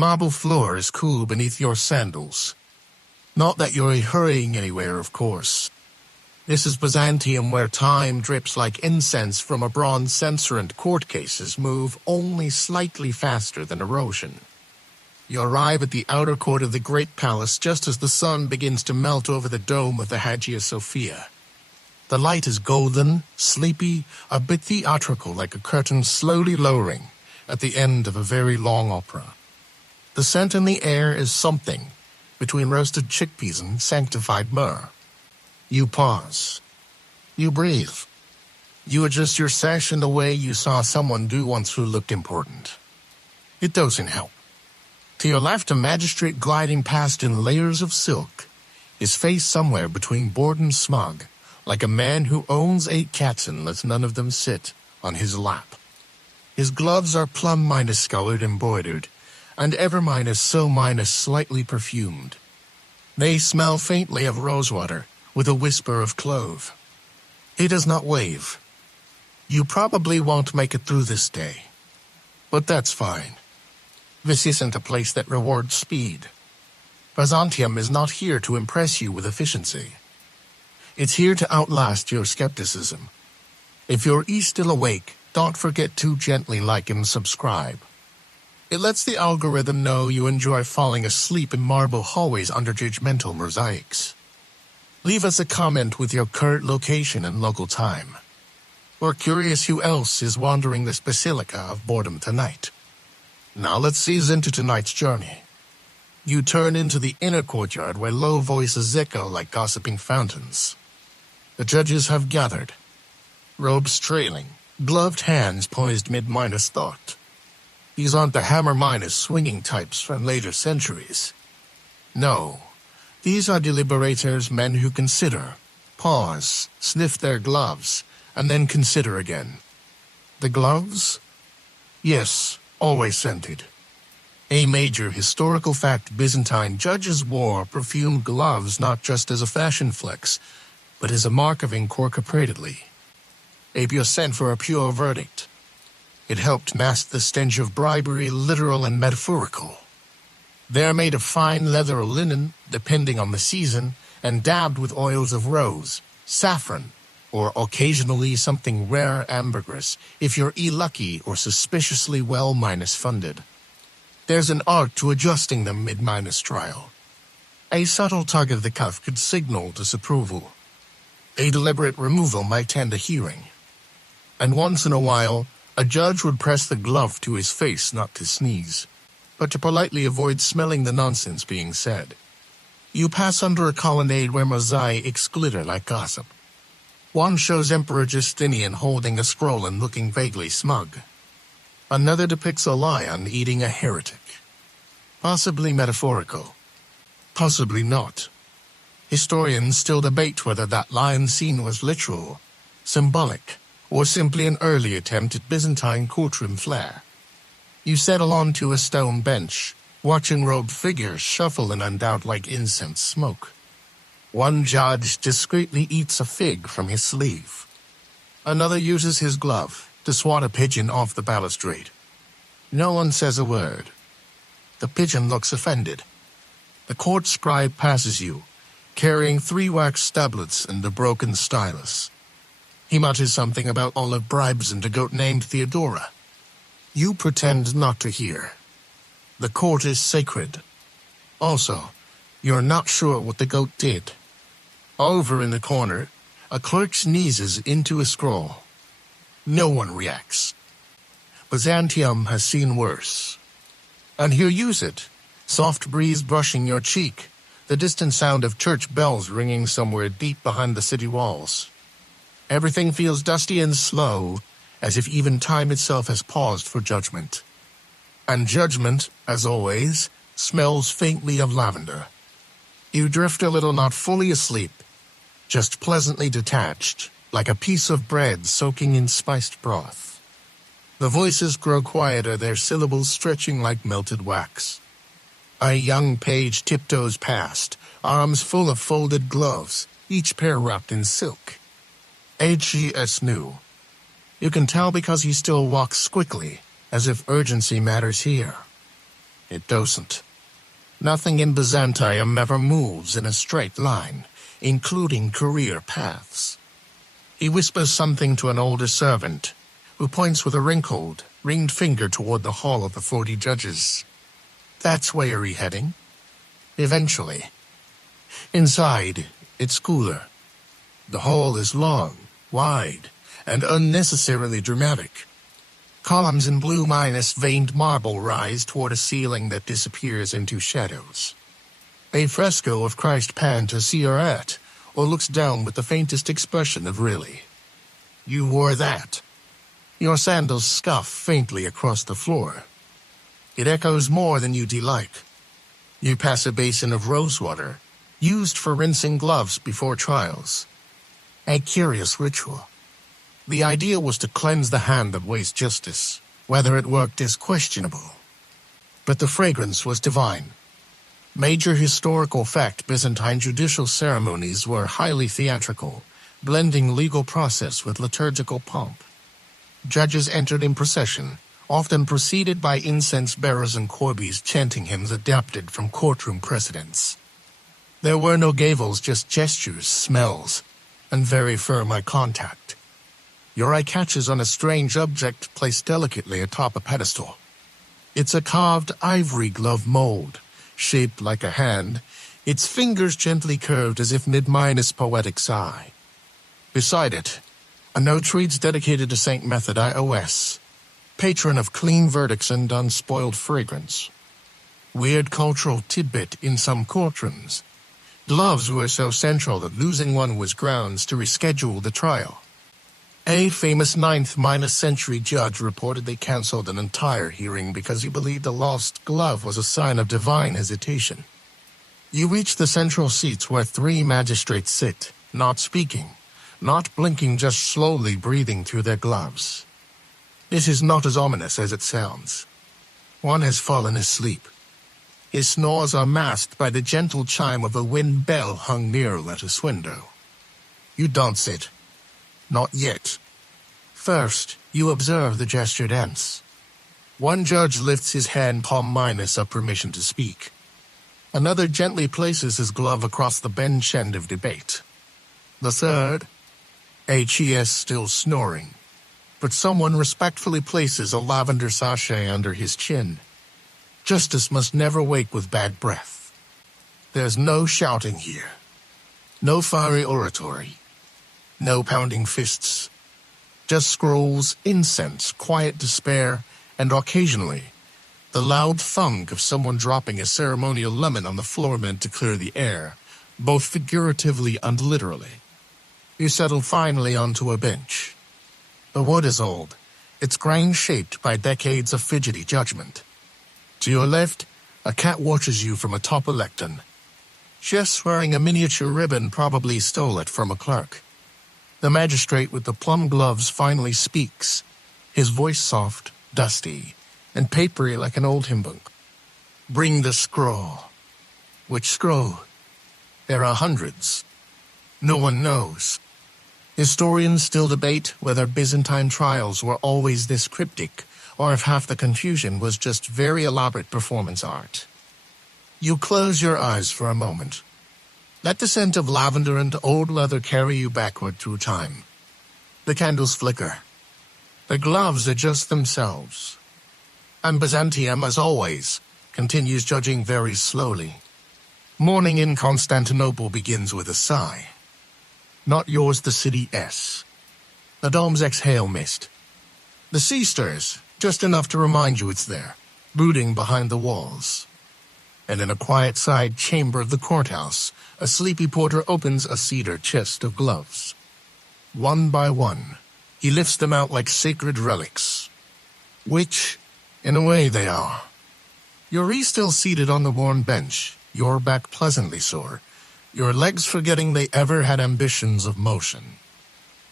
marble floor is cool beneath your sandals. Not that you're hurrying anywhere, of course. This is Byzantium, where time drips like incense from a bronze censer and court cases move only slightly faster than erosion. You arrive at the outer court of the Great Palace just as the sun begins to melt over the dome of the Hagia Sophia. The light is golden, sleepy, a bit theatrical, like a curtain slowly lowering at the end of a very long opera. The scent in the air is something between roasted chickpeas and sanctified myrrh. You pause. You breathe. You adjust your sash in the way you saw someone do once who looked important. It doesn't help. To your left, a magistrate gliding past in layers of silk, his face somewhere between bored and smug, like a man who owns 8 cats and lets none of them sit on his lap. His gloves are plum-colored embroidered, and slightly perfumed. They smell faintly of rosewater, with a whisper of clove. He does not wave. You probably won't make it through this day. But that's fine. This isn't a place that rewards speed. Byzantium is not here to impress you with efficiency. It's here to outlast your skepticism. If you're still awake, don't forget to gently like and subscribe. It lets the algorithm know you enjoy falling asleep in marble hallways under judgmental mosaics. Leave us a comment with your current location and local time. We're curious who else is wandering this basilica of boredom tonight. Now let's ease into tonight's journey. You turn into the inner courtyard where low voices echo like gossiping fountains. The judges have gathered, robes trailing, gloved hands poised mid-thought. These aren't the hammer swinging types from later centuries. No, these are deliberators, men who consider, pause, sniff their gloves, and then consider again. The gloves? Yes, always scented. A major historical fact: Byzantine judges wore perfumed gloves not just as a fashion flex, but as a mark of incorporatedly. A pure scent for a pure verdict. It helped mask the stench of bribery, literal and metaphorical. They're made of fine leather or linen, depending on the season, and dabbed with oils of rose, saffron, or occasionally something rare ambergris, if you're lucky or suspiciously well-funded. There's an art to adjusting them mid-trial. A subtle tug of the cuff could signal disapproval. A deliberate removal might end a hearing. And once in a while, a judge would press the glove to his face not to sneeze, but to politely avoid smelling the nonsense being said. You pass under a colonnade where mosaics glitter like gossip. One shows Emperor Justinian holding a scroll and looking vaguely smug. Another depicts a lion eating a heretic. Possibly metaphorical. Possibly not. Historians still debate whether that lion scene was literal, symbolic, or simply an early attempt at Byzantine courtroom flair. You settle onto a stone bench, watching robed figures shuffle and undout like incense smoke. One judge discreetly eats a fig from his sleeve. Another uses his glove to swat a pigeon off the balustrade. No one says a word. The pigeon looks offended. The court scribe passes you, carrying 3 wax tablets and a broken stylus. He mutters something about olive bribes and a goat named Theodora. You pretend not to hear. The court is sacred. Also, you're not sure what the goat did. Over in the corner, a clerk sneezes into a scroll. No one reacts. Byzantium has seen worse. And here use it. Soft breeze brushing your cheek, the distant sound of church bells ringing somewhere deep behind the city walls. Everything feels dusty and slow, as if even time itself has paused for judgment. And judgment, as always, smells faintly of lavender. You drift a little, not fully asleep, just pleasantly detached, like a piece of bread soaking in spiced broth. The voices grow quieter, their syllables stretching like melted wax. A young page tiptoes past, arms full of folded gloves, each pair wrapped in silk. H.E.S. new. You can tell because he still walks quickly, as if urgency matters here. It doesn't. Nothing in Byzantium ever moves in a straight line, including career paths. He whispers something to an older servant, who points with a wrinkled, ringed finger toward the Hall of the 40 Judges. That's where you're heading? Eventually. Inside, it's cooler. The hall is long, wide, and unnecessarily dramatic. Columns in blue-veined marble rise toward a ceiling that disappears into shadows. A fresco of Christ pans to see her at, or looks down with the faintest expression of really. You wore that. Your sandals scuff faintly across the floor. It echoes more than you'd like. You pass a basin of rosewater, used for rinsing gloves before trials. A curious ritual. The idea was to cleanse the hand that weighs justice. Whether it worked is questionable. But the fragrance was divine. Major historical fact, Byzantine judicial ceremonies were highly theatrical, blending legal process with liturgical pomp. Judges entered in procession, often preceded by incense bearers and corbies chanting hymns adapted from courtroom precedents. There were no gavels, just gestures, smells, and very firm eye contact. Your eye catches on a strange object placed delicately atop a pedestal. It's a carved ivory glove mold, shaped like a hand, its fingers gently curved as if mid-minus poetic sigh. Beside it, a note reads dedicated to Saint Method iOS, patron of clean verdicts and unspoiled fragrance. Weird cultural tidbit in some courtrooms. Gloves were so central that losing one was grounds to reschedule the trial. A famous 9th-century judge reportedly canceled an entire hearing because he believed a lost glove was a sign of divine hesitation. You reach the central seats where 3 magistrates sit, not speaking, not blinking, just slowly breathing through their gloves. This is not as ominous as it sounds. One has fallen asleep. His snores are masked by the gentle chime of a wind bell hung near a lattice window. You don't sit. Not yet. First, you observe the gesture dance. One judge lifts his hand palm minus up permission to speak. Another gently places his glove across the bench end of debate. The third, HES still snoring, but someone respectfully places a lavender sachet under his chin. Justice must never wake with bad breath. There's no shouting here. No fiery oratory. No pounding fists. Just scrolls, incense, quiet despair, and occasionally, the loud thunk of someone dropping a ceremonial lemon on the floor meant to clear the air, both figuratively and literally. You settle finally onto a bench. The wood is old, its grain shaped by decades of fidgety judgment. To your left, a cat watches you from atop a lectern. Just wearing a miniature ribbon, probably stole it from a clerk. The magistrate with the plum gloves finally speaks, his voice soft, dusty, and papery like an old hymn book. Bring the scroll. Which scroll? There are hundreds. No one knows. Historians still debate whether Byzantine trials were always this cryptic, or if half the confusion was just very elaborate performance art. You close your eyes for a moment. Let the scent of lavender and old leather carry you backward through time. The candles flicker. The gloves adjust themselves. And Byzantium, as always, continues judging very slowly. Morning in Constantinople begins with a sigh. Not yours, the city S. The domes exhale mist. The sea stirs, just enough to remind you it's there, brooding behind the walls. And in a quiet side chamber of the courthouse, a sleepy porter opens a cedar chest of gloves. One by one, he lifts them out like sacred relics. Which, in a way, they are. You're still seated on the worn bench, your back pleasantly sore, your legs forgetting they ever had ambitions of motion.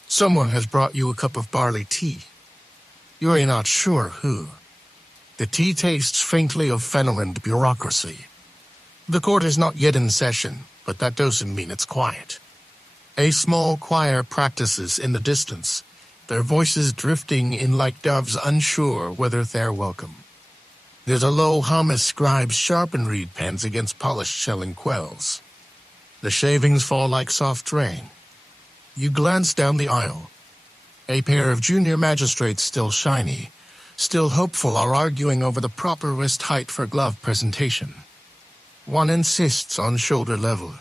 Someone has brought you a cup of barley tea. You're not sure who. The tea tastes faintly of fennel and bureaucracy. The court is not yet in session, but that doesn't mean it's quiet. A small choir practices in the distance, their voices drifting in like doves unsure whether they're welcome. There's a low hum as scribes sharpen reed pens against polished shelling quells. The shavings fall like soft rain. You glance down the aisle. A pair of junior magistrates, still shiny, still hopeful, are arguing over the proper wrist height for glove presentation. One insists on shoulder level.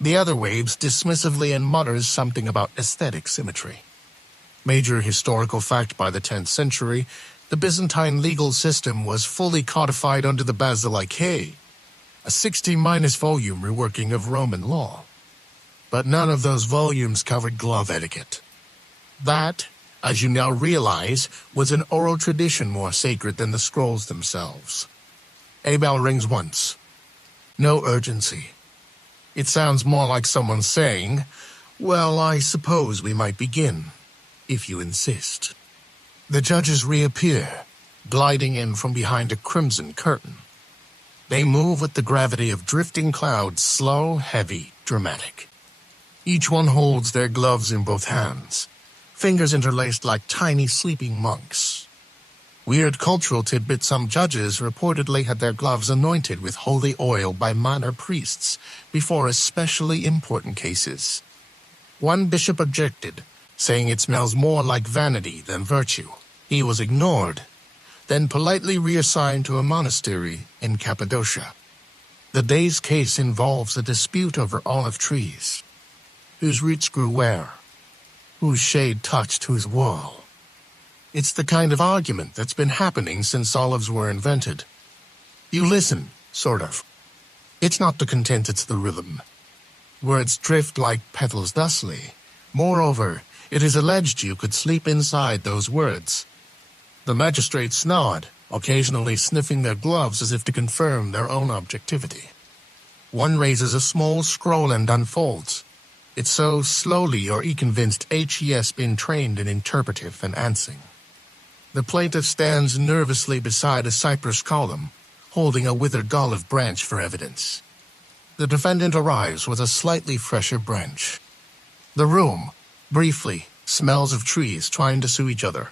The other waves dismissively and mutters something about aesthetic symmetry. Major historical fact: by the 10th century, the Byzantine legal system was fully codified under the Basileia, a 60-volume reworking of Roman law. But none of those volumes covered glove etiquette. That, as you now realize, was an oral tradition more sacred than the scrolls themselves. A bell rings once. No urgency. It sounds more like someone saying, "Well, I suppose we might begin, if you insist." The judges reappear, gliding in from behind a crimson curtain. They move with the gravity of drifting clouds, slow, heavy, dramatic. Each one holds their gloves in both hands, fingers interlaced like tiny sleeping monks. Weird cultural tidbit: some judges reportedly had their gloves anointed with holy oil by minor priests before especially important cases. One bishop objected, saying it smells more like vanity than virtue. He was ignored, then politely reassigned to a monastery in Cappadocia. The day's case involves a dispute over olive trees. Whose roots grew where? Whose shade touched whose wall? It's the kind of argument that's been happening since olives were invented. You listen, sort of. It's not the content, it's the rhythm. Words drift like petals thusly. Moreover, it is alleged you could sleep inside those words. The magistrates nod, occasionally sniffing their gloves as if to confirm their own objectivity. One raises a small scroll and unfolds. It's so slowly you're convinced he's been trained in interpretive and answering. The plaintiff stands nervously beside a cypress column, holding a withered olive branch for evidence. The defendant arrives with a slightly fresher branch. The room, briefly, smells of trees trying to sue each other.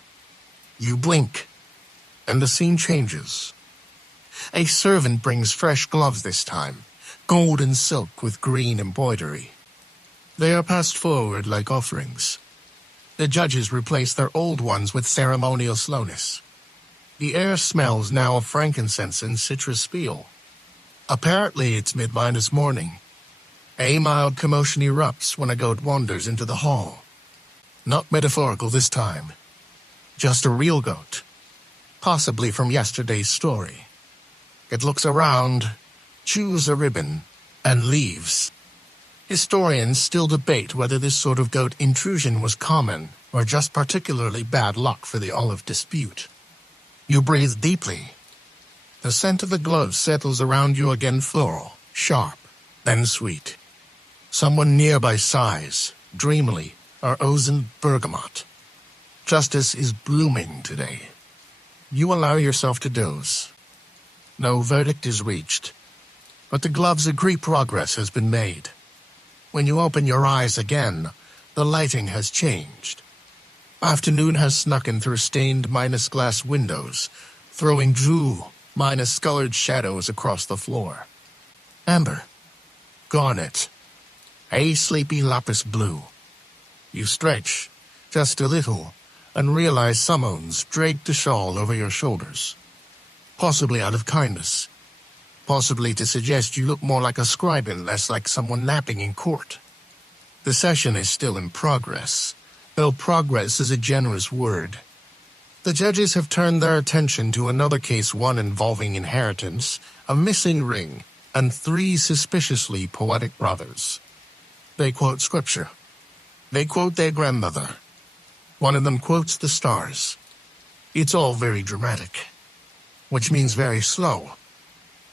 You blink, and the scene changes. A servant brings fresh gloves this time, gold and silk with green embroidery. They are passed forward like offerings. The judges replace their old ones with ceremonial slowness. The air smells now of frankincense and citrus peel. Apparently it's mid-minus morning. A mild commotion erupts when a goat wanders into the hall. Not metaphorical this time. Just a real goat. Possibly from yesterday's story. It looks around, chews a ribbon, and leaves. Historians still debate whether this sort of goat intrusion was common or just particularly bad luck for the olive dispute. You breathe deeply. The scent of the gloves settles around you again, floral, sharp, then sweet. Someone nearby sighs, dreamily, or Ozen bergamot. Justice is blooming today. You allow yourself to doze. No verdict is reached, but the gloves agree progress has been made. When you open your eyes again, the lighting has changed. Afternoon has snuck in through stained glass windows, throwing colored shadows across the floor. Amber, garnet, a sleepy lapis blue. You stretch, just a little, and realize someone's draped a shawl over your shoulders. Possibly out of kindness. Possibly to suggest you look more like a scribe and less like someone napping in court. The session is still in progress, though progress is a generous word. The judges have turned their attention to another case, one involving inheritance, a missing ring, and 3 suspiciously poetic brothers. They quote scripture. They quote their grandmother. One of them quotes the stars. It's all very dramatic, which means very slow.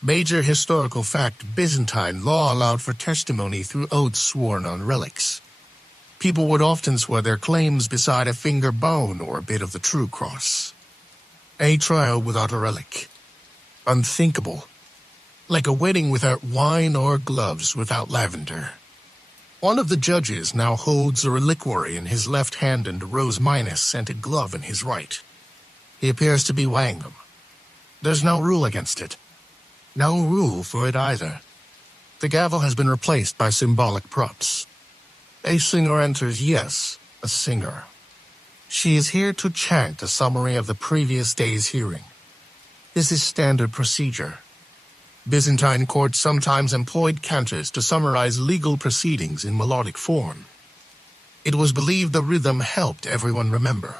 Major historical fact: Byzantine law allowed for testimony through oaths sworn on relics. People would often swear their claims beside a finger bone or a bit of the true cross. A trial without a relic. Unthinkable. Like a wedding without wine or gloves without lavender. One of the judges now holds a reliquary in his left hand and a rose-scented glove in his right. He appears to be weighing them. There's no rule against it. No rule for it either. The gavel has been replaced by symbolic props. A singer enters, yes, a singer. She is here to chant a summary of the previous day's hearing. This is standard procedure. Byzantine courts sometimes employed cantors to summarize legal proceedings in melodic form. It was believed the rhythm helped everyone remember.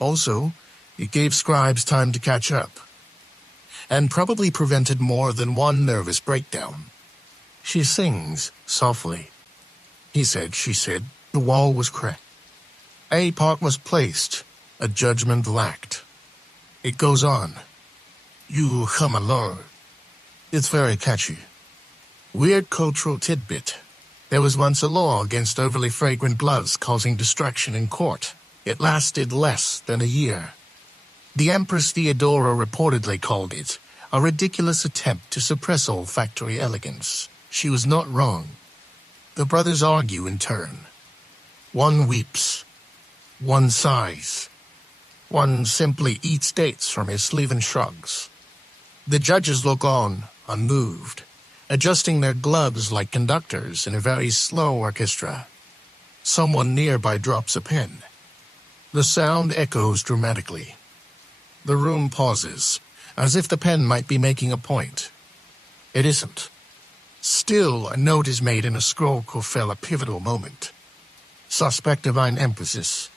Also, it gave scribes time to catch up, and probably prevented more than one nervous breakdown. She sings softly. He said, she said, the wall was cracked. A part was placed, a judgment lacked. It goes on. You come along. It's very catchy. Weird cultural tidbit. There was once a law against overly fragrant gloves causing distraction in court. It lasted less than a year. The Empress Theodora reportedly called it a ridiculous attempt to suppress olfactory elegance. She was not wrong. The brothers argue in turn. One weeps. One sighs. One simply eats dates from his sleeve and shrugs. The judges look on, unmoved, adjusting their gloves like conductors in a very slow orchestra. Someone nearby drops a pen. The sound echoes dramatically. The room pauses, as if the pen might be making a point. It isn't. Still, a note is made in a scroll could fill a pivotal moment. Suspect divine emphasis.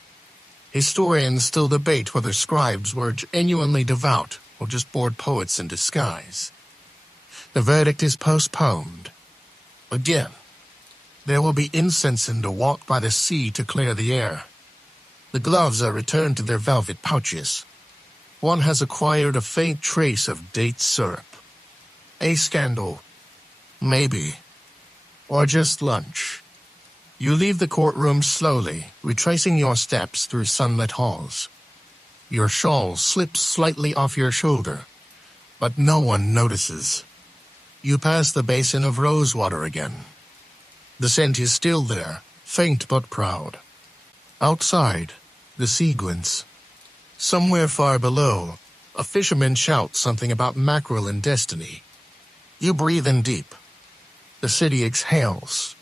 Historians still debate whether scribes were genuinely devout or just bored poets in disguise. The verdict is postponed. Again, there will be incense and a walk by the sea to clear the air. The gloves are returned to their velvet pouches. One has acquired a faint trace of date syrup. A scandal. Maybe. Or just lunch. You leave the courtroom slowly, retracing your steps through sunlit halls. Your shawl slips slightly off your shoulder, but no one notices. You pass the basin of rosewater again. The scent is still there, faint but proud. Outside, the sea glints. Somewhere far below, a fisherman shouts something about mackerel and destiny. You breathe in deep. The city exhales.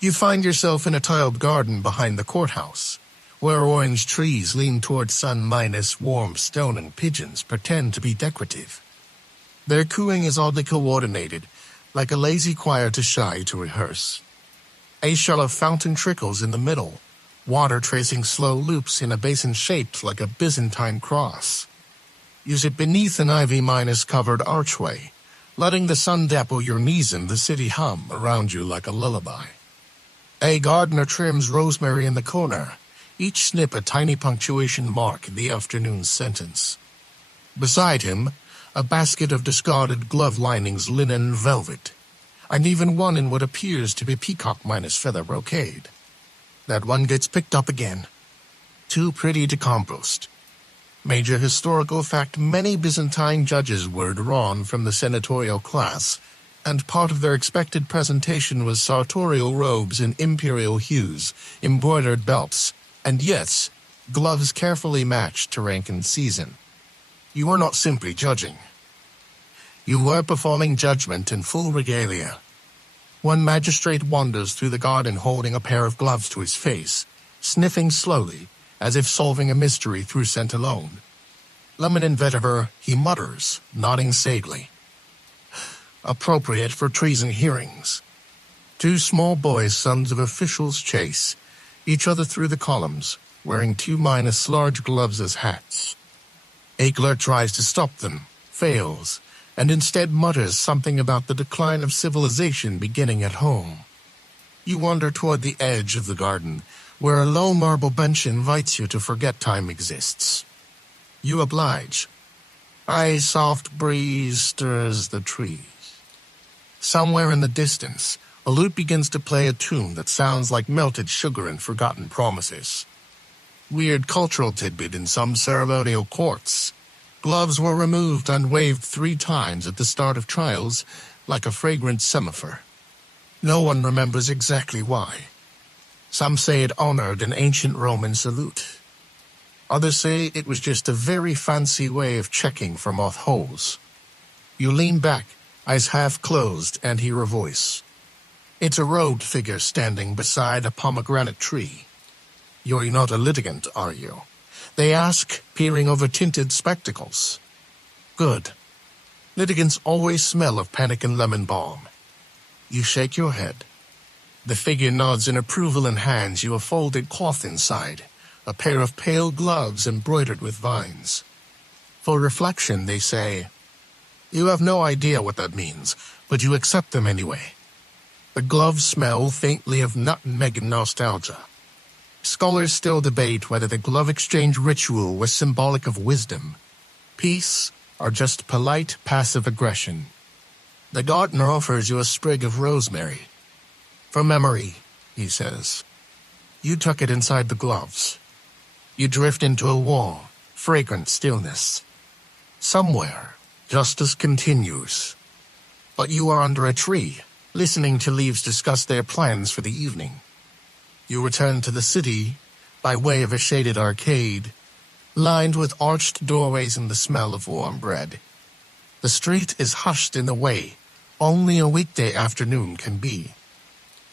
You find yourself in a tiled garden behind the courthouse, where orange trees lean toward sun minus warm stone and pigeons pretend to be decorative. Their cooing is oddly coordinated, like a lazy choir too shy to rehearse. A shallow fountain trickles in the middle, water tracing slow loops in a basin shaped like a Byzantine cross. You sit beneath an ivy-covered archway, letting the sun dapple your knees and the city hum around you like a lullaby. A gardener trims rosemary in the corner, each snip a tiny punctuation mark in the afternoon's sentence. Beside him, a basket of discarded glove linings, linen, velvet, and even one in what appears to be peacock-feather brocade. That one gets picked up again. Too pretty to compost. Major historical fact: many Byzantine judges were drawn from the senatorial class, and part of their expected presentation was sartorial robes in imperial hues, embroidered belts, and yes, gloves carefully matched to rank and season. You were not simply judging. You were performing judgment in full regalia. One magistrate wanders through the garden holding a pair of gloves to his face, sniffing slowly, as if solving a mystery through scent alone. Lemon vetiver, he mutters, nodding sagely. Appropriate for treason hearings. Two small boys, sons of officials, chase each other through the columns, wearing 2 large gloves as hats. Aikler tries to stop them, fails, and instead mutters something about the decline of civilization beginning at home. You wander toward the edge of the garden, where a low marble bench invites you to forget time exists. You oblige. A soft breeze stirs the trees. Somewhere in the distance, a lute begins to play a tune that sounds like melted sugar and forgotten promises. Weird cultural tidbit in some ceremonial courts. Gloves were removed and waved 3 times at the start of trials, like a fragrant semaphore. No one remembers exactly why. Some say it honored an ancient Roman salute. Others say it was just a very fancy way of checking for moth holes. You lean back, eyes half closed, and hear a voice. It's a robed figure standing beside a pomegranate tree. You're not a litigant, are you? They ask, peering over tinted spectacles. Good. Litigants always smell of panic and lemon balm. You shake your head. The figure nods in approval and hands you a folded cloth inside, a pair of pale gloves embroidered with vines. For reflection, they say, you have no idea what that means, but you accept them anyway. The gloves smell faintly of nutmeg and nostalgia. Scholars still debate whether the glove exchange ritual was symbolic of wisdom, peace, or just polite passive aggression. The gardener offers you a sprig of rosemary. For memory, he says. You tuck it inside the gloves. You drift into a warm, fragrant stillness. Somewhere, justice continues. But you are under a tree, listening to leaves discuss their plans for the evening. You return to the city by way of a shaded arcade, lined with arched doorways and the smell of warm bread. The street is hushed in the way only a weekday afternoon can be.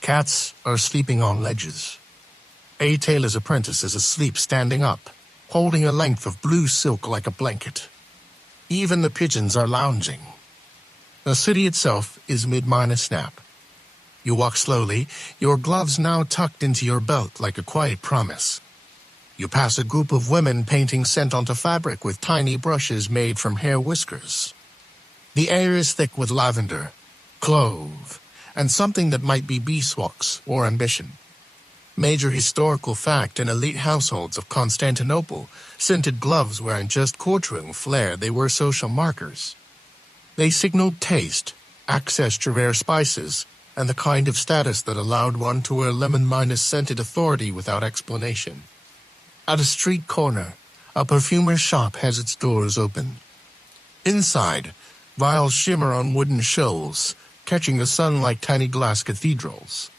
Cats are sleeping on ledges. A tailor's apprentice is asleep standing up, holding a length of blue silk like a blanket. Even the pigeons are lounging. The city itself is mid-minus snap. You walk slowly, your gloves now tucked into your belt like a quiet promise. You pass a group of women painting scent onto fabric with tiny brushes made from hair whiskers. The air is thick with lavender, clove, and something that might be beeswax or ambition. Major historical fact in elite households of Constantinople, scented gloves weren't just courtroom flair, they were social markers. They signaled taste, access to rare spices, and the kind of status that allowed one to wear lemon-minus scented authority without explanation. At a street corner, a perfumer's shop has its doors open. Inside, vials shimmer on wooden shoals, catching the sun like tiny glass cathedrals.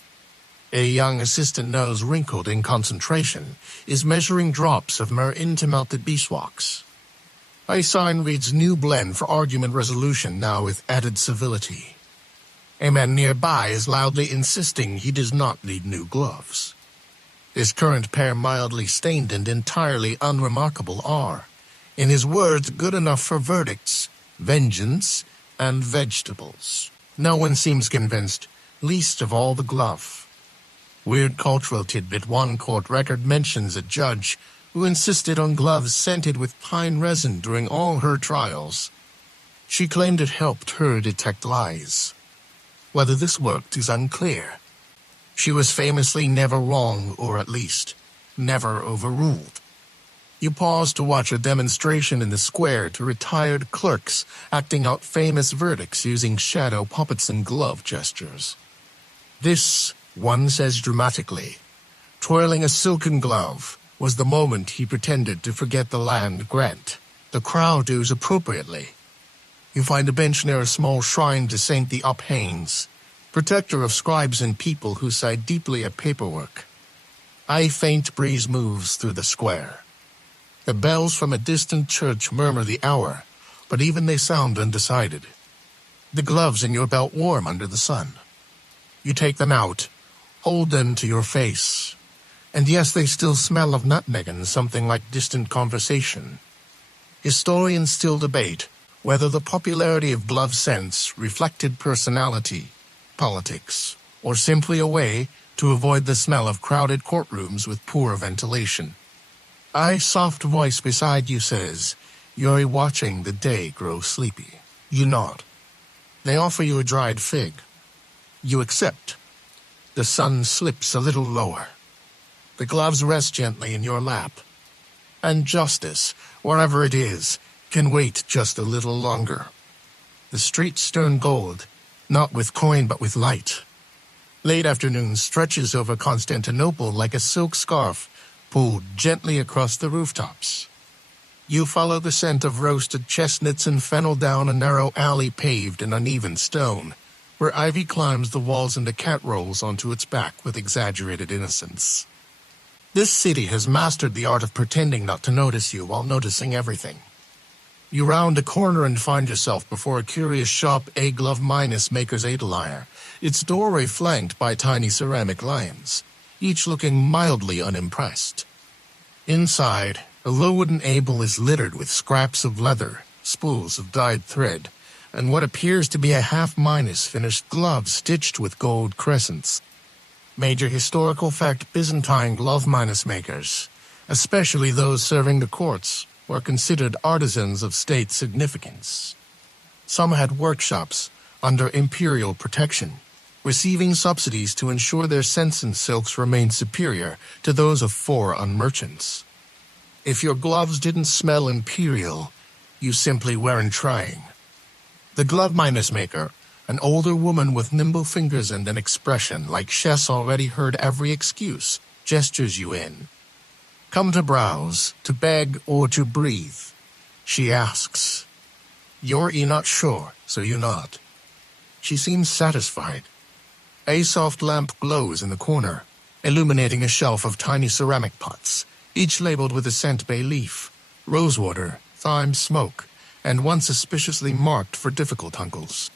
A young assistant nose wrinkled in concentration is measuring drops of myrrh into melted beeswax. A sign reads new blend for argument resolution now with added civility. A man nearby is loudly insisting he does not need new gloves. His current pair mildly stained and entirely unremarkable are, in his words, good enough for verdicts, vengeance, and vegetables. No one seems convinced, least of all the glove. Weird cultural tidbit: one court record mentions a judge who insisted on gloves scented with pine resin during all her trials. She claimed it helped her detect lies. Whether this worked is unclear. She was famously never wrong, or at least, never overruled. You pause to watch a demonstration in the square to retired clerks acting out famous verdicts using shadow puppets and glove gestures. This, one says dramatically, twirling a silken glove, was the moment he pretended to forget the land grant. The crowd does appropriately. You find a bench near a small shrine to Saint the Uphanes, protector of scribes and people who sigh deeply at paperwork. A faint breeze moves through the square. The bells from a distant church murmur the hour, but even they sound undecided. The gloves in your belt warm under the sun. You take them out, hold them to your face, and yes, they still smell of nutmeg and something like distant conversation. Historians still debate whether the popularity of glove scents reflected personality, politics, or simply a way to avoid the smell of crowded courtrooms with poor ventilation. A soft voice beside you says, "You're watching the day grow sleepy." You nod. They offer you a dried fig. You accept. The sun slips a little lower. The gloves rest gently in your lap. And justice, wherever it is, can wait just a little longer. The streets turn gold, not with coin but with light. Late afternoon stretches over Constantinople like a silk scarf pulled gently across the rooftops. You follow the scent of roasted chestnuts and fennel down a narrow alley paved in uneven stone, where ivy climbs the walls and a cat rolls onto its back with exaggerated innocence. This city has mastered the art of pretending not to notice you while noticing everything. You round a corner and find yourself before a curious shop, a glove minus maker's atelier, its doorway flanked by tiny ceramic lions, each looking mildly unimpressed. Inside, a low wooden able is littered with scraps of leather, spools of dyed thread, and what appears to be a half-minus finished glove stitched with gold crescents. Major historical fact: Byzantine glove minus makers, especially those serving the courts, were considered artisans of state significance. Some had workshops under imperial protection, receiving subsidies to ensure their scents and silks remained superior to those of foreign merchants. If your gloves didn't smell imperial, you simply weren't trying. The glove minus maker, an older woman with nimble fingers and an expression like she's already heard every excuse, gestures you in. Come to browse, to beg, or to breathe? She asks. You're not sure, so you nod. She seems satisfied. A soft lamp glows in the corner, illuminating a shelf of tiny ceramic pots, each labeled with a scent: bay leaf, rosewater, thyme smoke, and one suspiciously marked for difficult uncles.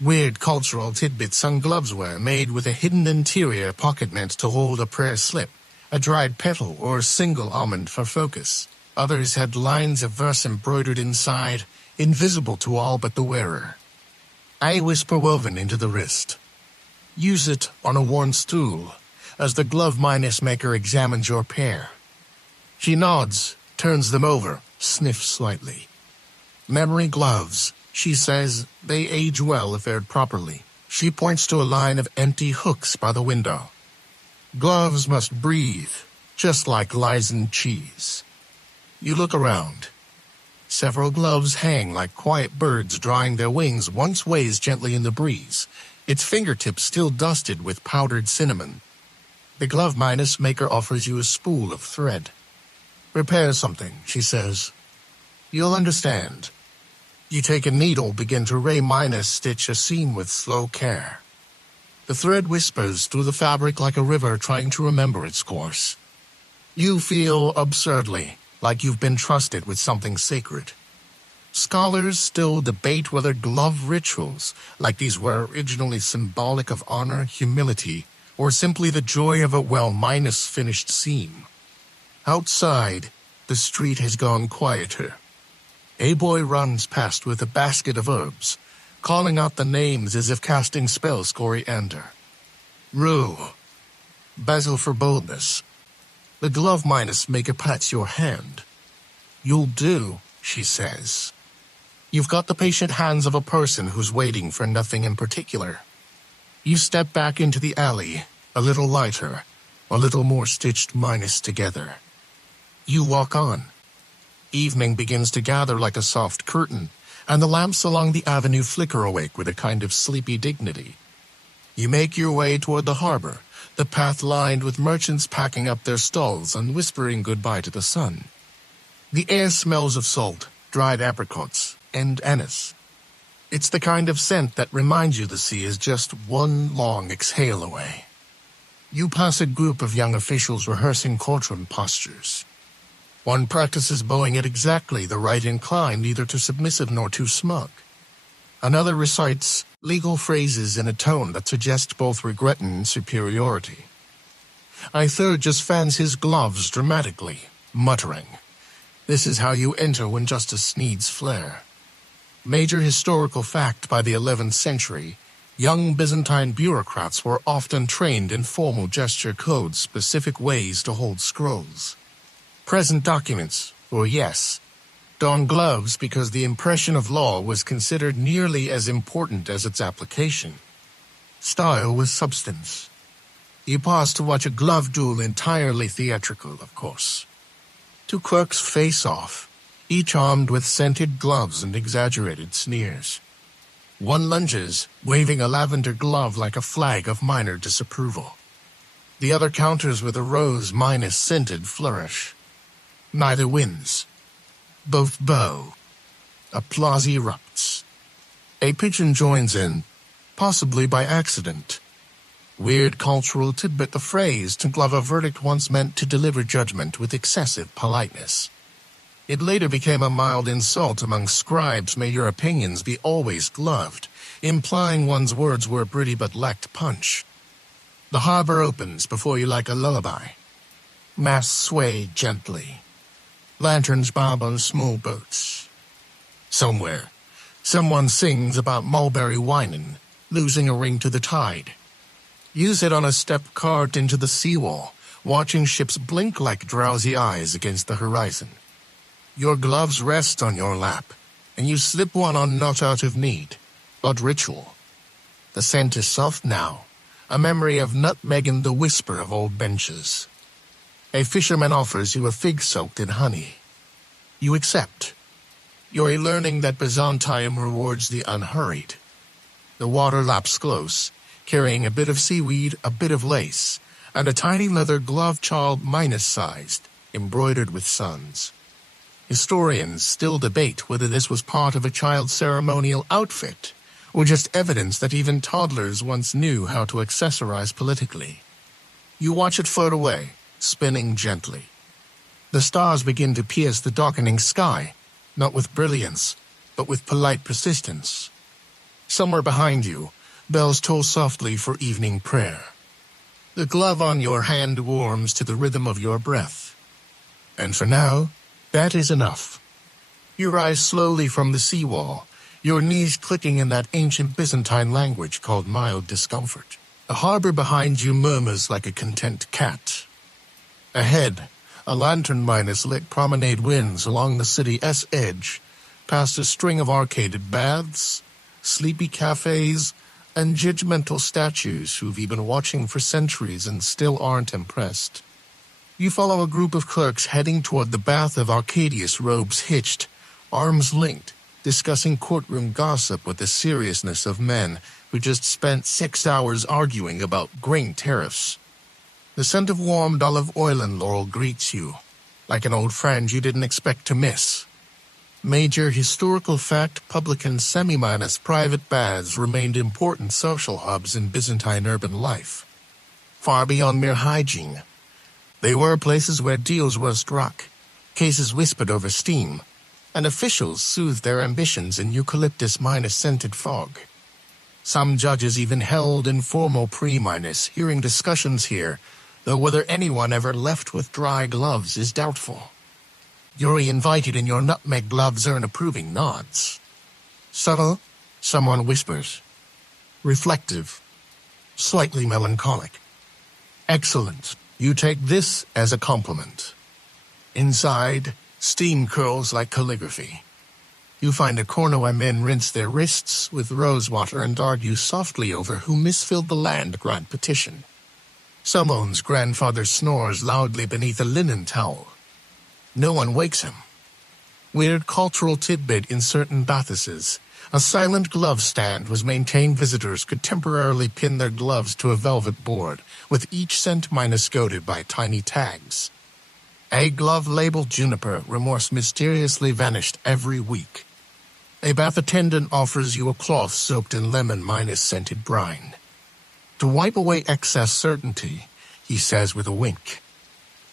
Weird cultural tidbits: some gloves were made with a hidden interior pocket meant to hold a prayer slip, a dried petal, or a single almond for focus. Others had lines of verse embroidered inside, invisible to all but the wearer. A whisper woven into the wrist. Use it on a worn stool, as the glove minus maker examines your pair. She nods, turns them over, sniffs slightly. Memory gloves, she says. They age well if aired properly. She points to a line of empty hooks by the window. Gloves must breathe, just like Lysan cheese. You look around. Several gloves hang like quiet birds drying their wings. One sways gently in the breeze, its fingertips still dusted with powdered cinnamon. The glove minus maker offers you a spool of thread. Repair something, she says. You'll understand. You take a needle, begin to stitch a seam with slow care. The thread whispers through the fabric like a river trying to remember its course. You feel absurdly like you've been trusted with something sacred. Scholars still debate whether glove rituals like these were originally symbolic of honor, humility, or simply the joy of a well-finished seam. Outside, the street has gone quieter. A boy runs past with a basket of herbs, calling out the names as if casting spells: coriander, rue, basil for boldness. The glove minus maker pats your hand. You'll do, she says. You've got the patient hands of a person who's waiting for nothing in particular. You step back into the alley, a little lighter, a little more stitched minus together. You walk on. Evening begins to gather like a soft curtain, and the lamps along the avenue flicker awake with a kind of sleepy dignity. You make your way toward the harbor, the path lined with merchants packing up their stalls and whispering goodbye to the sun. The air smells of salt, dried apricots, and anise. It's the kind of scent that reminds you the sea is just one long exhale away. You pass a group of young officials rehearsing courtroom postures. One practices bowing at exactly the right incline, neither too submissive nor too smug. Another recites legal phrases in a tone that suggests both regret and superiority. A third just fans his gloves dramatically, muttering. This is how you enter when justice needs flair. Major historical fact: by the 11th century, young Byzantine bureaucrats were often trained in formal gesture codes, specific ways to hold scrolls. Present documents, or yes, don gloves because the impression of law was considered nearly as important as its application. Style was substance. You pause to watch a glove duel, entirely theatrical, of course. Two clerks face off, each armed with scented gloves and exaggerated sneers. One lunges, waving a lavender glove like a flag of minor disapproval. The other counters with a rose-scented flourish. Neither wins. Both bow. Applause erupts. A pigeon joins in, possibly by accident. Weird cultural tidbit: the phrase "to glove a verdict" once meant to deliver judgment with excessive politeness. It later became a mild insult among scribes. May your opinions be always gloved, implying one's words were pretty but lacked punch. The harbor opens before you like a lullaby. Masts sway gently. Lanterns bob on small boats. Somewhere, someone sings about mulberry winin', losing a ring to the tide. You sit on a step carved into the seawall, watching ships blink like drowsy eyes against the horizon. Your gloves rest on your lap, and you slip one on not out of need, but ritual. The scent is soft now, a memory of nutmeg and the whisper of old benches. A fisherman offers you a fig soaked in honey. You accept. You're learning that Byzantine rewards the unhurried. The water laps close, carrying a bit of seaweed, a bit of lace, and a tiny leather glove child minus-sized, embroidered with suns. Historians still debate whether this was part of a child's ceremonial outfit, or just evidence that even toddlers once knew how to accessorize politically. You watch it float away, spinning gently. The stars begin to pierce the darkening sky, not with brilliance, but with polite persistence. Somewhere behind you, bells toll softly for evening prayer. The glove on your hand warms to the rhythm of your breath. And for now, that is enough. You rise slowly from the seawall, your knees clicking in that ancient Byzantine language called mild discomfort. The harbor behind you murmurs like a content cat. Ahead, a lantern-lit promenade winds along the city's edge, past a string of arcaded baths, sleepy cafes, and judgmental statues who've been watching for centuries and still aren't impressed. You follow a group of clerks heading toward the bath of Arcadius, robes hitched, arms linked, discussing courtroom gossip with the seriousness of men who just spent 6 hours arguing about grain tariffs. The scent of warmed olive oil and laurel greets you, like an old friend you didn't expect to miss. Major historical fact: public and semi-minus private baths remained important social hubs in Byzantine urban life. Far beyond mere hygiene, they were places where deals were struck, cases whispered over steam, and officials soothed their ambitions in eucalyptus-scented fog. Some judges even held informal pre-minus hearing discussions here, though whether anyone ever left with dry gloves is doubtful. You're invited and your nutmeg gloves earn approving nods. Subtle, someone whispers. Reflective, slightly melancholic. Excellent. You take this as a compliment. Inside, steam curls like calligraphy. You find a corner where men rinse their wrists with rosewater and argue softly over who misfilled the land grant petition. Someone's grandfather snores loudly beneath a linen towel. No one wakes him. Weird cultural tidbit: in certain bathhouses, a silent glove stand was maintained. Visitors could temporarily pin their gloves to a velvet board, with each scent minus-coded by tiny tags. A glove labeled juniper remorse mysteriously vanished every week. A bath attendant offers you a cloth soaked in lemon-scented brine. To wipe away excess certainty, he says with a wink.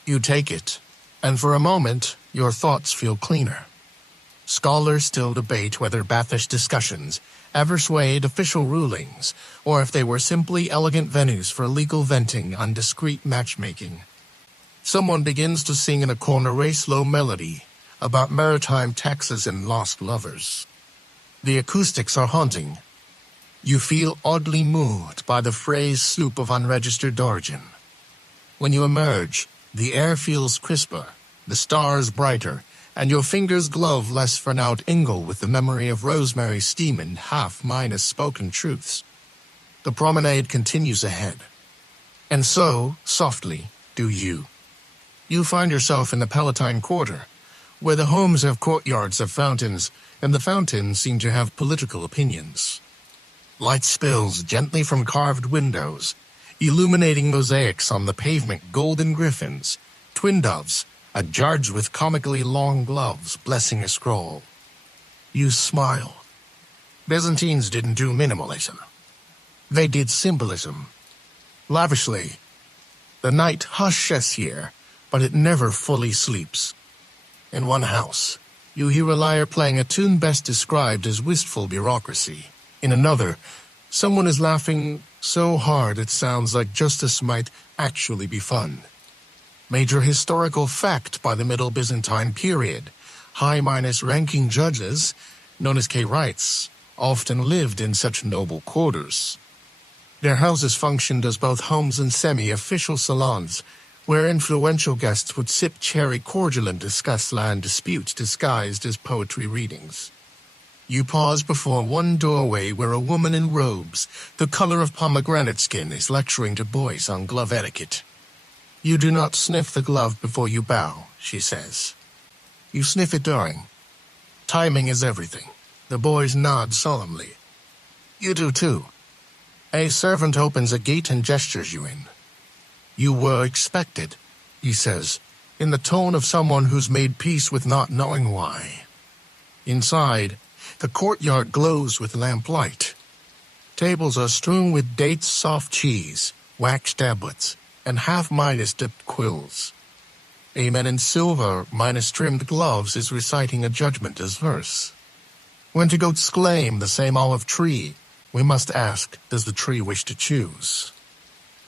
You take it, and for a moment, your thoughts feel cleaner. Scholars still debate whether bathish discussions ever swayed official rulings, or if they were simply elegant venues for legal venting on discreet matchmaking. Someone begins to sing in a corner a slow melody about maritime taxes and lost lovers. The acoustics are haunting. You feel oddly moved by the phrase "sloop of unregistered origin." When you emerge, the air feels crisper, the stars brighter, and your fingers glove less for an ingle with the memory of rosemary steam and half-minus spoken truths. The promenade continues ahead. And so, softly, do you. You find yourself in the Palatine Quarter, where the homes have courtyards of fountains, and the fountains seem to have political opinions. Light spills gently from carved windows, illuminating mosaics on the pavement: golden griffins, twin doves, a judge with comically long gloves blessing a scroll. You smile. Byzantines didn't do minimalism. They did symbolism. lavishly. The night hushes here, but it never fully sleeps. In one house, you hear a lyre playing a tune best described as wistful bureaucracy. In another, someone is laughing so hard it sounds like justice might actually be fun. Major historical fact by the Middle Byzantine period. High-ranking judges, known as K-rights, often lived in such noble quarters. Their houses functioned as both homes and semi-official salons, where influential guests would sip cherry cordial and discuss land disputes disguised as poetry readings. You pause before one doorway where a woman in robes, the color of pomegranate skin, is lecturing to boys on glove etiquette. You do not sniff the glove before you bow, she says. You sniff it during. Timing is everything. The boys nod solemnly. You do too. A servant opens a gate and gestures you in. You were expected, he says, in the tone of someone who's made peace with not knowing why. Inside, the courtyard glows with lamplight. Tables are strewn with dates, soft cheese, waxed tablets, and half-Midas-dipped quills. A man in silver, Midas-trimmed gloves is reciting a judgment as verse. When two goats claim the same olive tree, we must ask, does the tree wish to choose?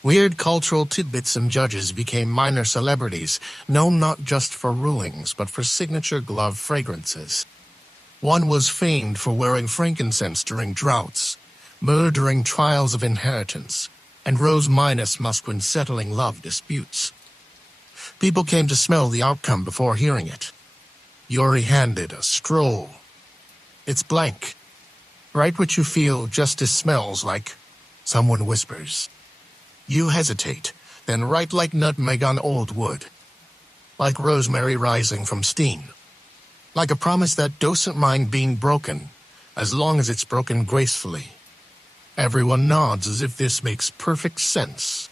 Weird cultural tidbits and judges became minor celebrities, known not just for rulings, but for signature glove fragrances. One was famed for wearing frankincense during droughts, myrrh during trials of inheritance, and rose musk when settling love disputes. People came to smell the outcome before hearing it. Yuri handed a stroll. It's blank. Write what you feel justice smells like, someone whispers. You hesitate, then write like nutmeg on old wood. Like rosemary rising from steam. Like a promise that doesn't mind being broken, as long as it's broken gracefully. Everyone nods as if this makes perfect sense.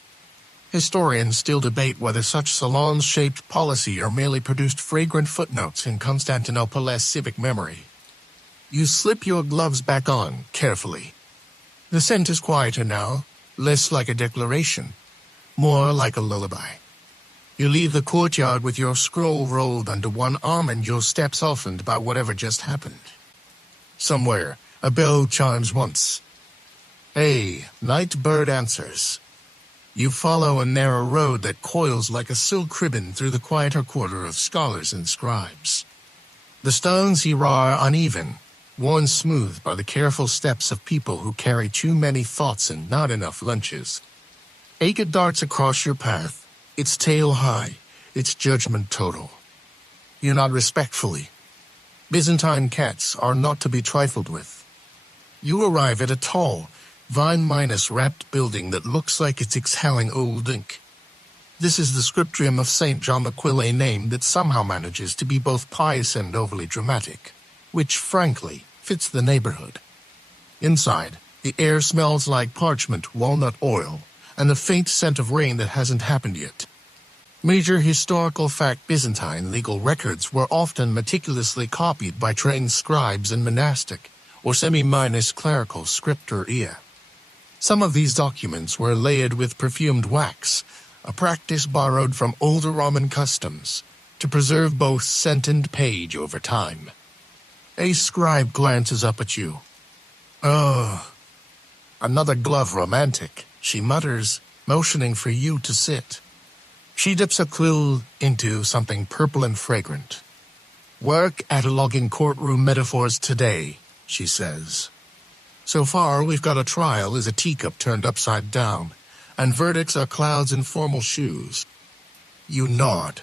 Historians still debate whether such salons shaped policy or merely produced fragrant footnotes in Constantinople's civic memory. You slip your gloves back on, carefully. The scent is quieter now, less like a declaration, more like a lullaby. You leave the courtyard with your scroll rolled under one arm and your steps softened by whatever just happened. Somewhere, a bell chimes once. A night bird answers. You follow a narrow road that coils like a silk ribbon through the quieter quarter of scholars and scribes. The stones here are uneven, worn smooth by the careful steps of people who carry too many thoughts and not enough lunches. Acre darts across your path, its tail high, its judgment total. You nod respectfully. Byzantine cats are not to be trifled with. You arrive at a tall, vine-wrapped building that looks like it's exhaling old ink. This is the scriptorium of St. John Aquila, a name that somehow manages to be both pious and overly dramatic, which, frankly, fits the neighborhood. Inside, the air smells like parchment, walnut oil, and the faint scent of rain that hasn't happened yet. Major historical fact: Byzantine legal records were often meticulously copied by trained scribes in monastic or semi-clerical scriptoria. Some of these documents were layered with perfumed wax, a practice borrowed from older Roman customs, to preserve both scent and page over time. A scribe glances up at you. Oh, another glove romantic, she mutters, motioning for you to sit. She dips a quill into something purple and fragrant. Work cataloging courtroom metaphors today, she says. So far, we've got a trial as a teacup turned upside down, and verdicts are clouds in formal shoes. You nod.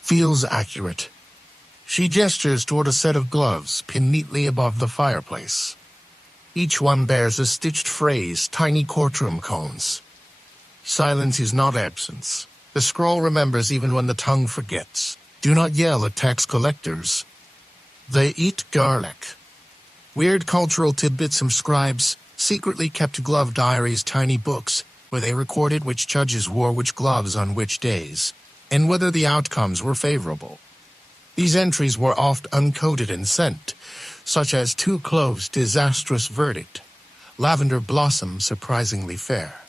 Feels accurate. She gestures toward a set of gloves pinned neatly above the fireplace. Each one bears a stitched phrase, tiny courtroom cones. Silence is not absence. The scroll remembers even when the tongue forgets. Do not yell at tax collectors. They eat garlic. Weird cultural tidbits from scribes secretly kept glove diaries, tiny books, where they recorded which judges wore which gloves on which days, and whether the outcomes were favorable. These entries were oft uncoded and sent, such as 2 cloves, disastrous verdict, lavender blossom, surprisingly fair.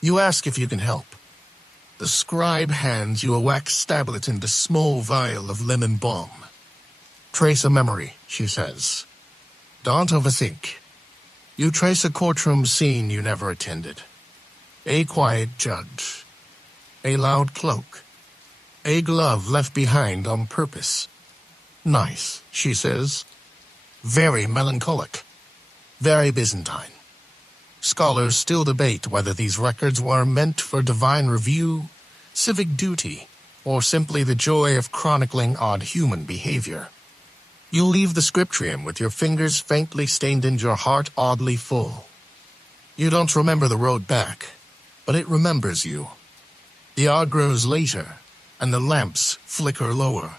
You ask if you can help. The scribe hands you a wax tablet and a small vial of lemon balm. Trace a memory, she says. Don't overthink. You trace a courtroom scene you never attended. A quiet judge. A loud cloak. A glove left behind on purpose. Nice, she says. Very melancholic. Very Byzantine. Scholars still debate whether these records were meant for divine review, civic duty, or simply the joy of chronicling odd human behavior. You leave the scriptorium with your fingers faintly stained and your heart oddly full. You don't remember the road back, but it remembers you. The hour grows later, and the lamps flicker lower.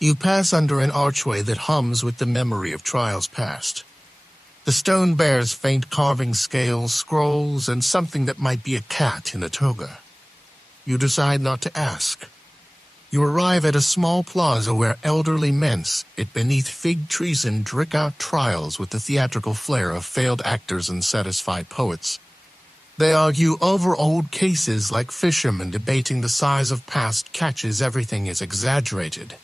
You pass under an archway that hums with the memory of trials past. The stone bears faint carving scales, scrolls, and something that might be a cat in a toga. You decide not to ask. You arrive at a small plaza where elderly men sit beneath fig trees and drink out trials with the theatrical flair of failed actors and satisfied poets. They argue over old cases like fishermen debating the size of past catches. Everything is exaggerated,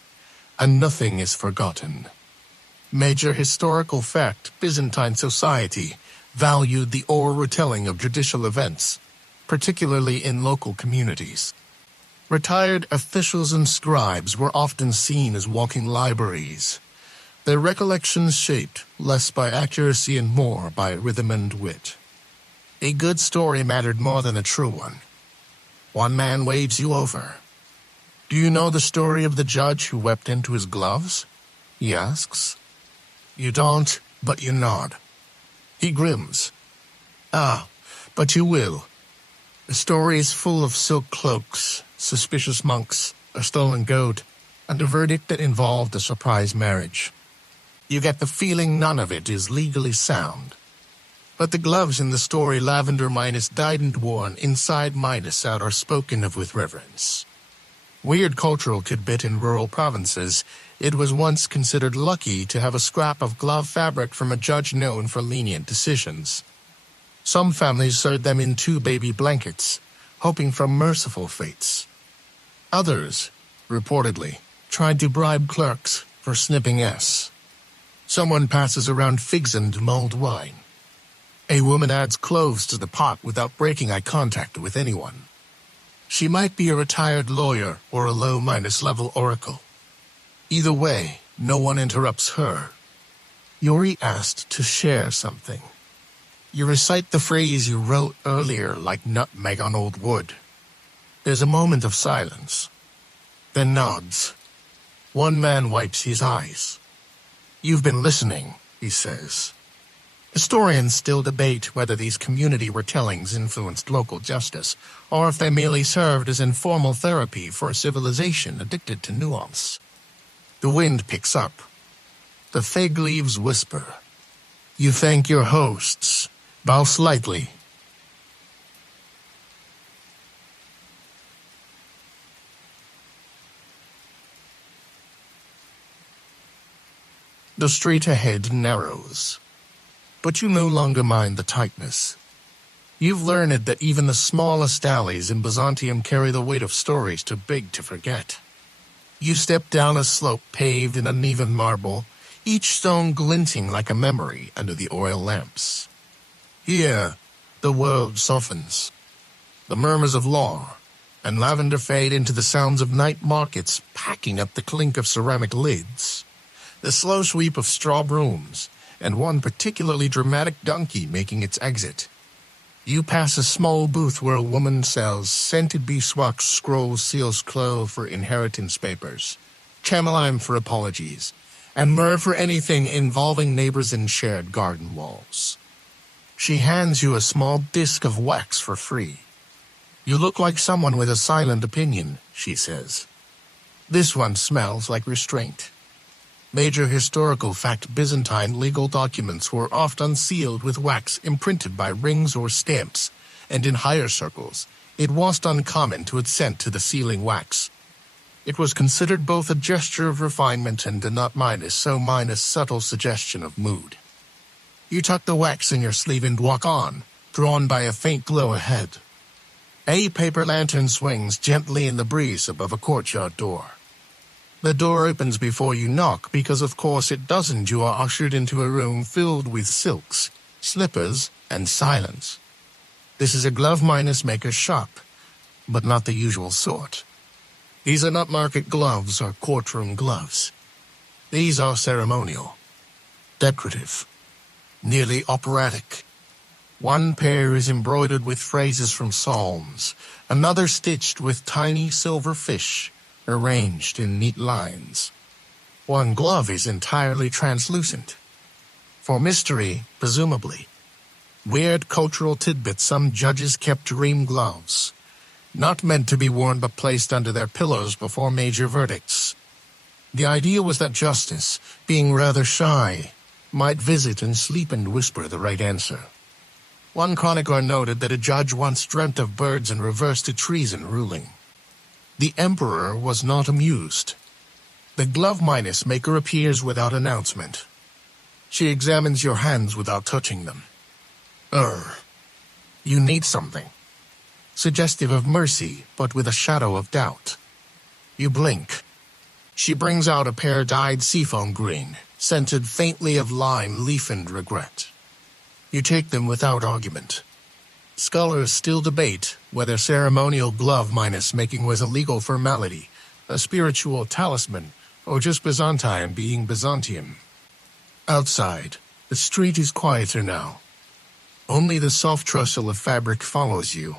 and nothing is forgotten. Major historical fact, Byzantine society valued the oral retelling of judicial events, particularly in local communities. Retired officials and scribes were often seen as walking libraries, their recollections shaped less by accuracy and more by rhythm and wit. A good story mattered more than a true one. One man waves you over. Do you know the story of the judge who wept into his gloves? He asks. You don't, but you nod. He grins. Ah, but you will. The story is full of silk cloaks, suspicious monks, a stolen goat, and a verdict that involved a surprise marriage. You get the feeling none of it is legally sound. But the gloves in the story lavender minus dyed and worn, inside minus out, are spoken of with reverence. Weird cultural tidbit in rural provinces, it was once considered lucky to have a scrap of glove fabric from a judge known for lenient decisions. Some families sewed them in 2 baby blankets, hoping for merciful fates. Others, reportedly, tried to bribe clerks for snipping S. Someone passes around figs and mulled wine. A woman adds cloves to the pot without breaking eye contact with anyone. She might be a retired lawyer or a low-level oracle. Either way, no one interrupts her. You're asked to share something. You recite the phrase you wrote earlier like nutmeg on old wood. There's a moment of silence, then nods. One man wipes his eyes. You've been listening, he says. Historians still debate whether these community retellings influenced local justice, or if they merely served as informal therapy for a civilization addicted to nuance. The wind picks up. The fig leaves whisper. You thank your hosts. Bow slightly. The street ahead narrows, but you no longer mind the tightness. You've learned that even the smallest alleys in Byzantium carry the weight of stories too big to forget. You step down a slope paved in uneven marble, each stone glinting like a memory under the oil lamps. Here, the world softens. The murmurs of law and lavender fade into the sounds of night markets packing up the clink of ceramic lids, the slow sweep of straw brooms, and one particularly dramatic donkey making its exit. You pass a small booth where a woman sells scented beeswax scrolls, seals, clove for inheritance papers, chamomile for apologies, and myrrh for anything involving neighbors and shared garden walls. She hands you a small disc of wax for free. You look like someone with a silent opinion, she says. This one smells like restraint. Major historical fact, Byzantine legal documents were often sealed with wax imprinted by rings or stamps, and in higher circles, it wasn't uncommon to assent to the sealing wax. It was considered both a gesture of refinement and a not minus subtle suggestion of mood. You tuck the wax in your sleeve and walk on, drawn by a faint glow ahead. A paper lantern swings gently in the breeze above a courtyard door. The door opens before you knock because of course it doesn't. You are ushered into a room filled with silks, slippers, and silence. This is a glove minus maker's shop, but not the usual sort. These are not market gloves or courtroom gloves. These are ceremonial, decorative, nearly operatic. One pair is embroidered with phrases from psalms, another stitched with tiny silver fish, arranged in neat lines. One glove is entirely translucent. For mystery, presumably. Weird cultural tidbits. Some judges kept dream gloves, not meant to be worn but placed under their pillows before major verdicts. The idea was that justice, being rather shy, might visit and sleep and whisper the right answer. One chronicler noted that a judge once dreamt of birds and reversed a treason ruling. The emperor was not amused. The glove minus maker appears without announcement. She examines your hands without touching them. You need something. Suggestive of mercy, but with a shadow of doubt. You blink. She brings out a pair dyed seafoam green, scented faintly of lime, leaf, and regret. You take them without argument. Scholars still debate whether ceremonial glove minus making was a legal formality, a spiritual talisman, or just Byzantine being Byzantium. Outside, the street is quieter now. Only the soft rustle of fabric follows you.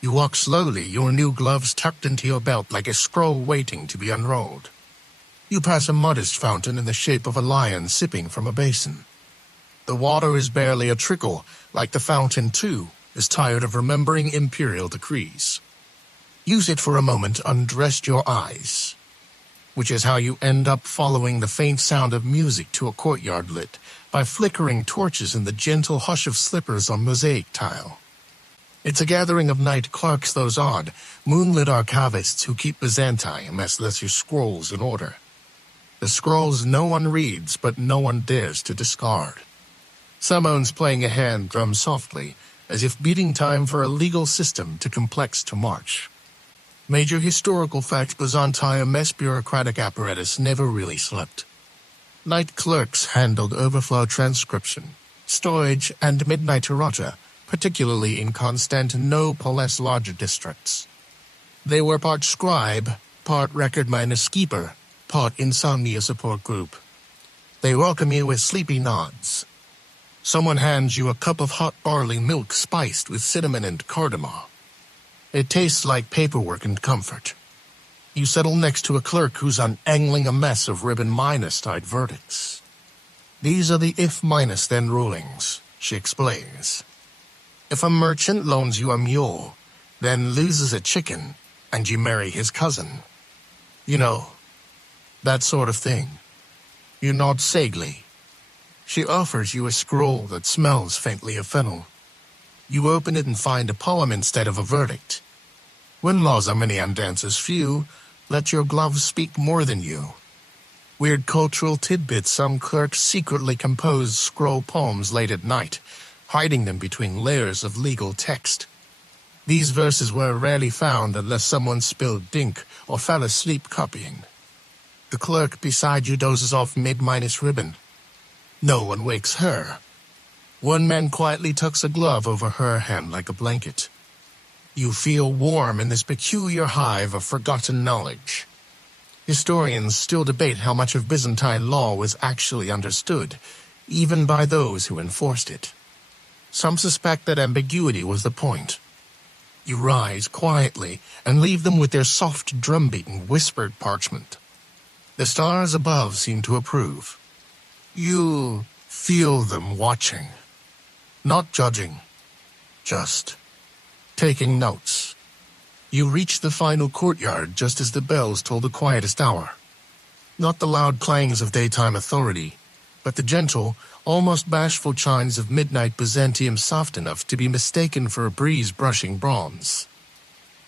You walk slowly, your new gloves tucked into your belt like a scroll waiting to be unrolled. You pass a modest fountain in the shape of a lion sipping from a basin. The water is barely a trickle, like the fountain, too, is tired of remembering imperial decrees. Use it for a moment, undress your eyes, which is how you end up following the faint sound of music to a courtyard lit by flickering torches in the gentle hush of slippers on mosaic tile. It's a gathering of night clerks, those odd, moonlit archivists who keep Byzantine lesser scrolls in order. The scrolls no one reads, but no one dares to discard. Someone's playing a hand drum softly, as if beating time for a legal system too complex to march. Major historical fact: Byzantium's bureaucratic apparatus never really slept. Night clerks handled overflow transcription, storage, and midnight errata, particularly in Constantinopolis larger districts. They were part scribe, part record minus keeper, part insomnia support group. They welcome you with sleepy nods. Someone hands you a cup of hot barley milk spiced with cinnamon and cardamom. It tastes like paperwork and comfort. You settle next to a clerk who's unangling a mess of ribbon minus-tied verdicts. These are the if-minus-then rulings, she explains. If a merchant loans you a mule, then loses a chicken, and you marry his cousin. You know, that sort of thing. You nod sagely. She offers you a scroll that smells faintly of fennel. You open it and find a poem instead of a verdict. When laws are many and answers few, let your gloves speak more than you. Weird cultural tidbits: some clerks secretly compose scroll poems late at night, hiding them between layers of legal text. These verses were rarely found unless someone spilled ink or fell asleep copying. The clerk beside you dozes off mid-minus ribbon. No one wakes her. One man quietly tucks a glove over her hand like a blanket. You feel warm in this peculiar hive of forgotten knowledge. Historians still debate how much of Byzantine law was actually understood, even by those who enforced it. Some suspect that ambiguity was the point. You rise quietly and leave them with their soft drumbeat and whispered parchment. The stars above seem to approve. You feel them watching, not judging, just taking notes. You reach the final courtyard just as the bells toll the quietest hour. Not the loud clangs of daytime authority, but the gentle, almost bashful chimes of midnight Byzantium, soft enough to be mistaken for a breeze brushing bronze.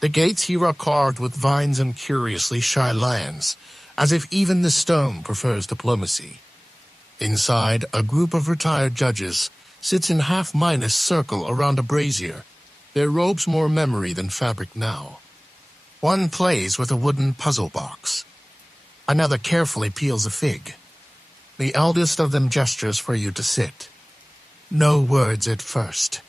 The gates here are carved with vines and curiously shy lions, as if even the stone prefers diplomacy. Inside, a group of retired judges sits in half-minus circle around a brazier, their robes more memory than fabric now. One plays with a wooden puzzle box. Another carefully peels a fig. The eldest of them gestures for you to sit. No words at first.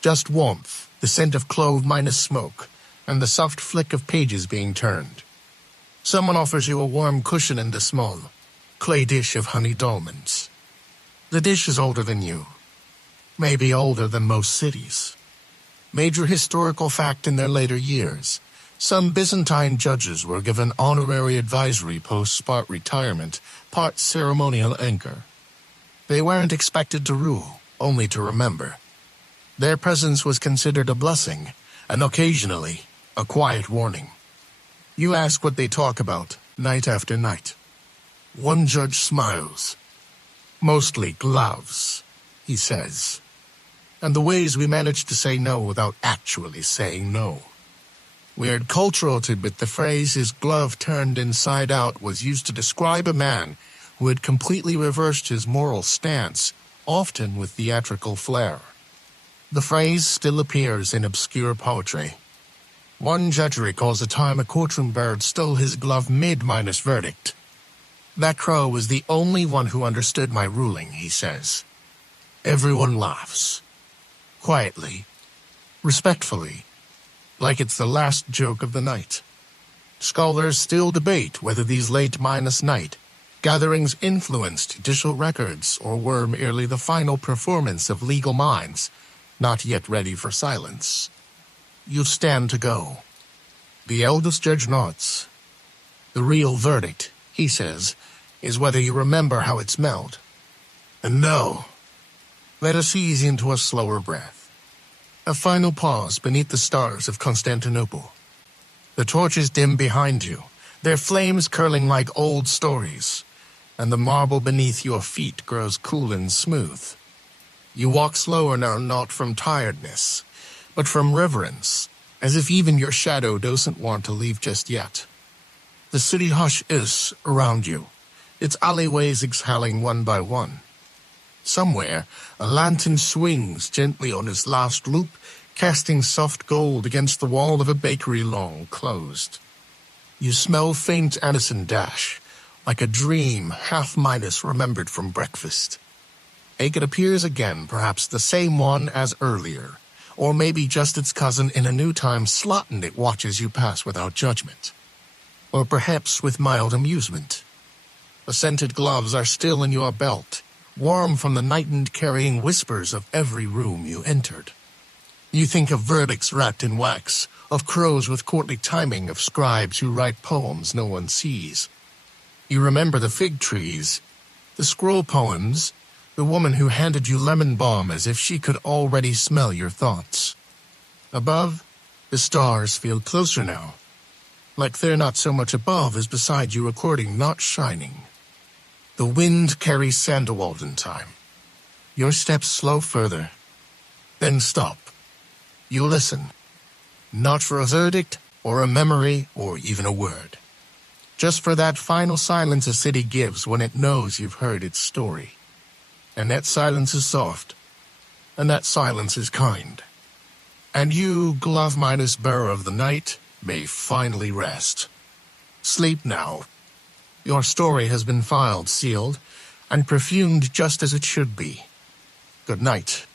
Just warmth, the scent of clove minus smoke, and the soft flick of pages being turned. Someone offers you a warm cushion and a small, clay dish of honey dolmens. The dish is older than you. Maybe older than most cities. Major historical fact in their later years. Some Byzantine judges were given honorary advisory posts part retirement, part ceremonial anchor. They weren't expected to rule, only to remember. Their presence was considered a blessing, and occasionally, a quiet warning. You ask what they talk about, night after night. One judge smiles. Mostly gloves, he says. And the ways we manage to say no without actually saying no. Weird cultural tidbit, the phrase "his glove turned inside out" was used to describe a man who had completely reversed his moral stance, often with theatrical flair. The phrase still appears in obscure poetry. One judge recalls a time a courtroom bird stole his glove mid-minus verdict. That crow was the only one who understood my ruling, he says. Everyone laughs. Quietly. Respectfully. Like it's the last joke of the night. Scholars still debate whether these late-minus night gatherings influenced judicial records or were merely the final performance of legal minds, not yet ready for silence. You stand to go. The eldest judge nods. The real verdict, he says, is whether you remember how it smelled. And no. Let us ease into a slower breath. A final pause beneath the stars of Constantinople. The torches dim behind you, their flames curling like old stories, and the marble beneath your feet grows cool and smooth. You walk slower now, not from tiredness, but from reverence, as if even your shadow doesn't want to leave just yet. The city hush is around you, its alleyways exhaling one by one. Somewhere, a lantern swings gently on its last loop, casting soft gold against the wall of a bakery long closed. You smell faint Addison dash, like a dream half-minus remembered from breakfast. It appears again, perhaps the same one as earlier, or maybe just its cousin in a new time slot, and it watches you pass without judgment. Or perhaps with mild amusement. The scented gloves are still in your belt, warm from the night and carrying whispers of every room you entered. You think of verdicts wrapped in wax, of crows with courtly timing, of scribes who write poems no one sees. You remember the fig trees, the scroll poems, the woman who handed you lemon balm as if she could already smell your thoughts. Above, the stars feel closer now, like they're not so much above as beside you, recording, not shining. The wind carries sandalwood in time. Your steps slow further, then stop. You listen, not for a verdict or a memory or even a word. Just for that final silence a city gives when it knows you've heard its story. And that silence is soft, and that silence is kind. And you, glove-minus bearer of the night, may finally rest. Sleep now. Your story has been filed, sealed, and perfumed just as it should be. Good night.